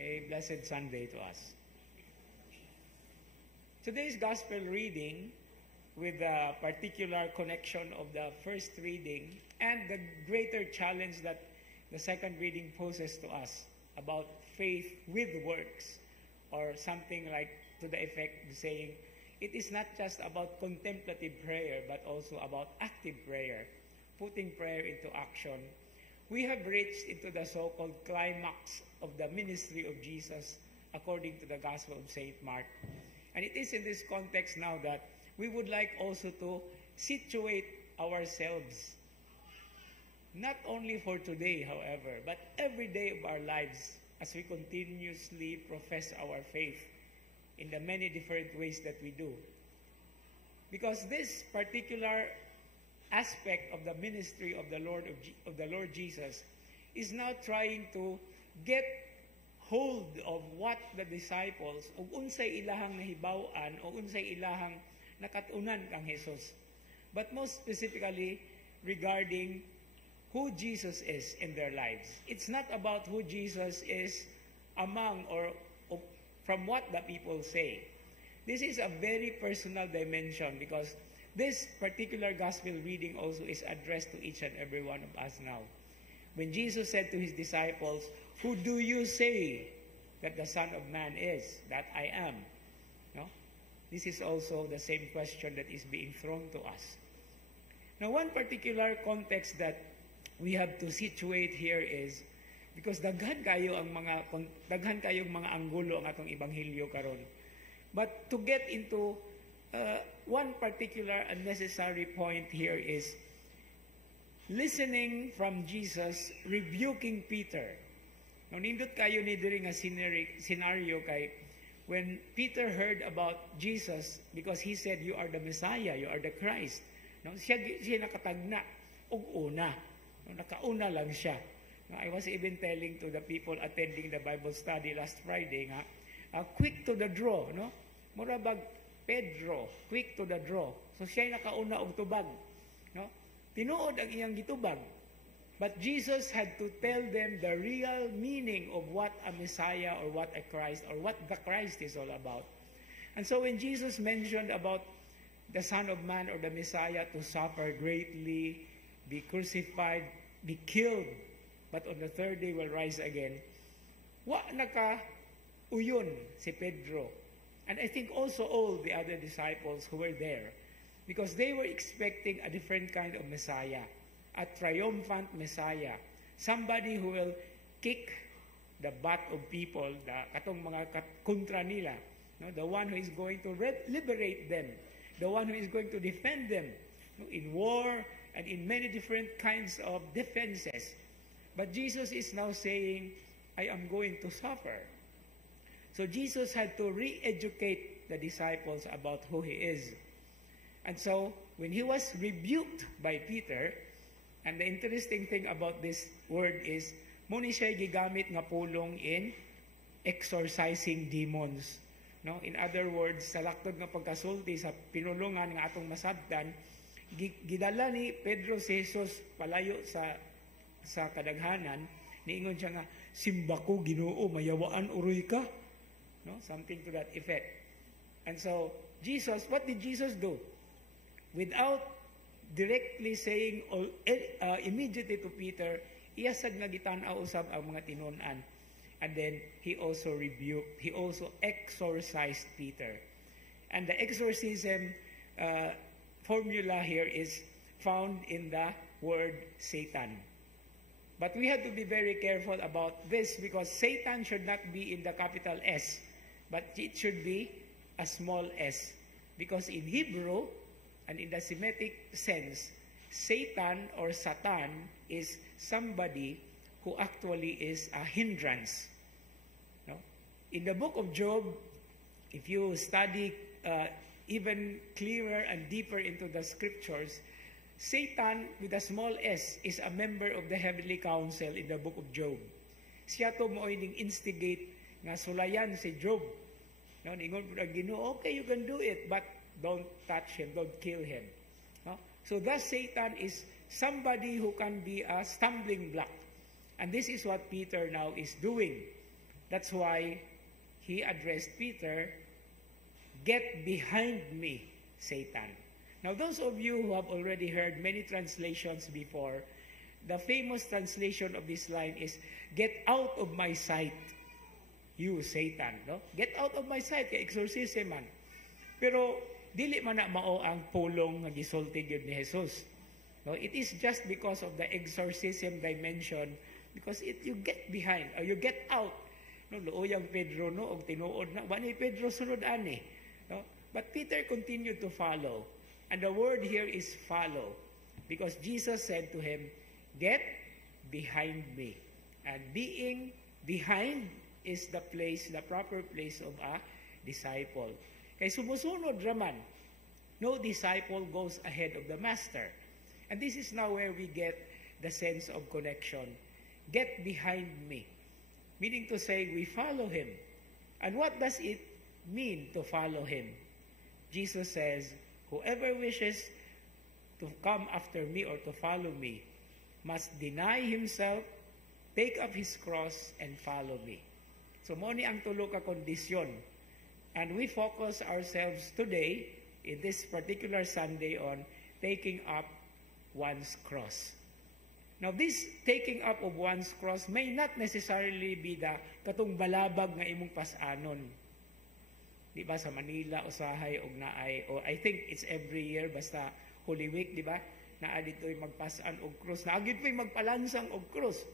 A blessed Sunday to us. Today's gospel reading, with the particular connection of the first reading and the greater challenge that the second reading poses to us about faith with works, or something like to the effect of saying, it is not just about contemplative prayer, but also about active prayer, putting prayer into action. We have reached into the so-called climax of the ministry of Jesus according to the Gospel of St. Mark. And it is in this context now that we would like also to situate ourselves, not only for today, however, but every day of our lives as we continuously profess our faith in the many different ways that we do. Because this particular aspect of the ministry of the Lord Jesus is now trying to get hold of what the disciples o unsay ilahang nahibaw-an o unsay ilahang nakatunan kang Jesus, but most specifically regarding who Jesus is in their lives. It's not about who Jesus is among or from what the people say. This is a very personal dimension, because this particular gospel reading also is addressed to each and every one of us now. When Jesus said to his disciples, "Who do you say that the Son of Man is?" That I am. No? This is also the same question that is being thrown to us. Now, one particular context that we have to situate here is because daghan kayong mga anggulo ang atong ebanghelyo karon. But to get into one particular and necessary point here is listening from Jesus rebuking Peter. Now, nindot kayo ni diri nga scenario kay when Peter heard about Jesus, because he said, "You are the Messiah, you are the Christ." No, siya nakatagna og una. No, nakauna lang siya. No, I was even telling to the people attending the Bible study last Friday nga, quick to the draw, no? Mura bag Pedro, quick to the draw. So siya nakauna og tubag, no? Tinuod ang iyang gitubag. But Jesus had to tell them the real meaning of what a Messiah or what a Christ or what the Christ is all about. And so when Jesus mentioned about the Son of Man or the Messiah to suffer greatly, be crucified, be killed, but on the third day will rise again, wa naka-uyon si Pedro. And I think also all the other disciples who were there, because they were expecting a different kind of Messiah, a triumphant Messiah, somebody who will kick the butt of people, katong mga kontra nila, no? The one who is going to liberate them, the one who is going to defend them, no? In war and in many different kinds of defenses. But Jesus is now saying, I am going to suffer. So Jesus had to re-educate the disciples about who he is. And so when he was rebuked by Peter, and the interesting thing about this word is, muna siya gigamit nga pulong in exorcising demons. No? In other words, sa laktod nga pagkasulti sa pinulungan nga atong masabtan, gidala ni Pedro si Jesus palayo sa kadaghanan, niingon siya nga, "Simba ko, Ginoo, mayawaan uroy ka." No? Something to that effect. And so, Jesus, what did Jesus do? Without directly saying immediately to Peter, iyasag nga gitanaw usab ang mga tinunan. And then, he also rebuked, he also exorcised Peter. And the exorcism formula here is found in the word Satan. But we have to be very careful about this, because Satan should not be in the capital S, but it should be a small s. Because in Hebrew, and in the Semitic sense, Satan or Satan is somebody who actually is a hindrance. No? In the book of Job, if you study even clearer and deeper into the scriptures, Satan with a small s is a member of the heavenly council in the book of Job. Siya to mo ining instigate nga sulayan si Job. No, ningon ang Ginoo, okay, you can do it, but don't touch him, don't kill him. No? So thus Satan is somebody who can be a stumbling block. And this is what Peter now is doing. That's why he addressed Peter, "Get behind me, Satan." Now, those of you who have already heard many translations before, the famous translation of this line is, "Get out of my sight, you Satan." No? Get out of my sight, kay exorcism man. Pero, dili man na mao ang pulong nga gisulti gyud ni Jesus. No? It is just because of the exorcism dimension, because you get behind, or you get out. No, luoyang Pedro, no, og tinuod na, wani Pedro sunod ani. No? But Peter continued to follow. And the word here is follow. Because Jesus said to him, "Get behind me." And being behind is the proper place of a disciple. Kay sumusunod raman, no disciple goes ahead of the master. And this is now where we get the sense of connection. Get behind me. Meaning to say, we follow him. And what does it mean to follow him? Jesus says, "Whoever wishes to come after me or to follow me must deny himself, take up his cross, and follow me." So, mo ni ang tulo ka kondisyon. And we focus ourselves today, in this particular Sunday, on taking up one's cross. Now, this taking up of one's cross may not necessarily be the katong balabag nga imong pasanon. Di ba, sa Manila, usahay, og naay, o I think it's every year, basta Holy Week, di ba? Naa dito'y magpasaan og krus. Naagid po'y magpalansang og krus.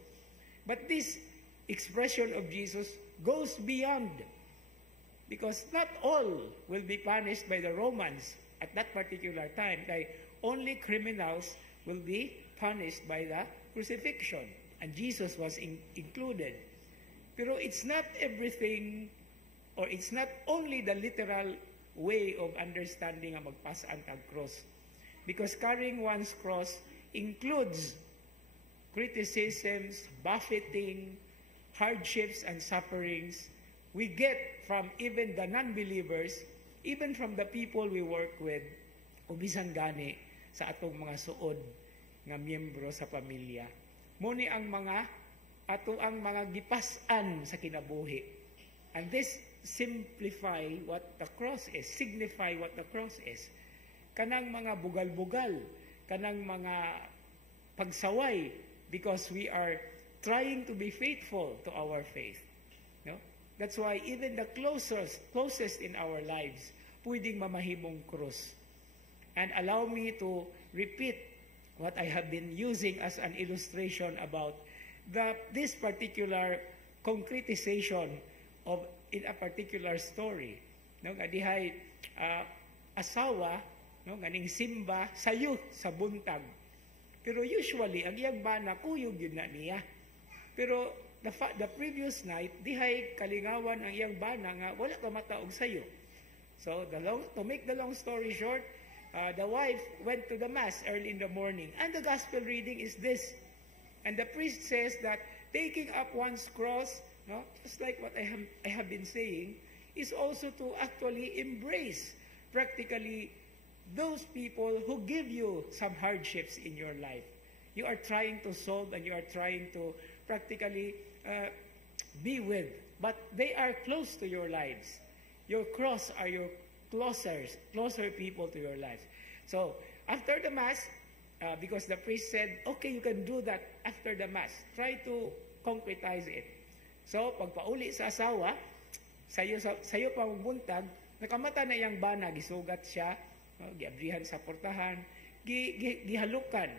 But this expression of Jesus goes beyond. Because not all will be punished by the Romans at that particular time. Kaya only criminals will be punished by the crucifixion. And Jesus was included. Pero it's not everything, or it's not only the literal way of understanding ang magpasaan tag cross. Because carrying one's cross includes criticisms, buffeting, hardships, and sufferings we get from even the non-believers, even from the people we work with, o bisan gani sa atong mga suod nga miyembro sa pamilya. Muni ang mga gipas-an sa kinabuhi. And this signify what the cross is. Kanang mga bugal-bugal, kanang mga pagsaway, because we are trying to be faithful to our faith. No? That's why even the closest in our lives, pwedeng mamahimong krus. And allow me to repeat what I have been using as an illustration about this particular concretization of in a particular story. No, nga dihay asawa, no, ganing simba sayo sa buntag. Pero usually ang iyang bana kuyog yun na niya. Pero the previous night dihay kalingawan ang iyang bana nga wala ka mataog sayo. So to make the long story short, the wife went to the mass early in the morning, and the gospel reading is this. And the priest says that taking up one's cross, no, just like what I have been saying, is also to actually embrace practically those people who give you some hardships in your life. You are trying to solve and you are trying to practically be with, but they are close to your lives. Your cross are your closer people to your lives. So after the mass, because the priest said, okay, you can do that after the mass. Try to concretize it. So, pagpauli sa asawa, sayo pa buntag, nakamata na iyang bana, gisugat siya, no, giabrihan sa portahan, gihalukan.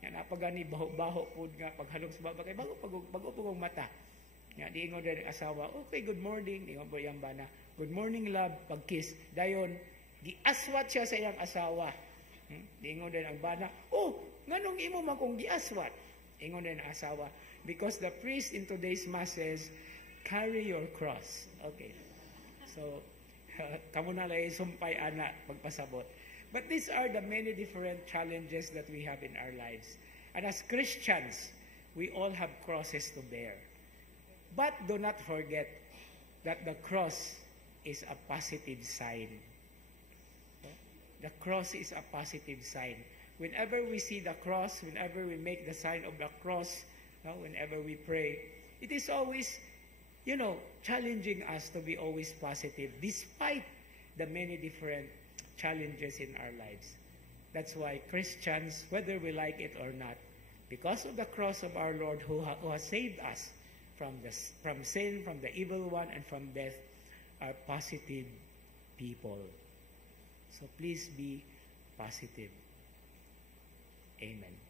Yan, napagani baho-baho po nga, paghalok sa baba, kay bago pagong mata. Yan, diingon din ang asawa, okay, good morning, diingon po iyang bana, good morning, love, pagkiss. Dayon, giaswat siya sa iyang asawa. Diingon din ang bana, oh, nganong imo man kung giaswat? Ingon din ang asawa, because the priest in today's mass says, carry your cross. Okay. So, kamo na lang sumpay ana pagpasabot. But these are the many different challenges that we have in our lives. And as Christians, we all have crosses to bear. But do not forget that the cross is a positive sign. The cross is a positive sign. Whenever we see the cross, whenever we make the sign of the cross, whenever we pray, it is always challenging us to be always positive despite the many different challenges in our lives. That's why Christians, whether we like it or not, because of the cross of our Lord who has saved us from sin, from the evil one, and from death, are positive people. So please be positive. Amen.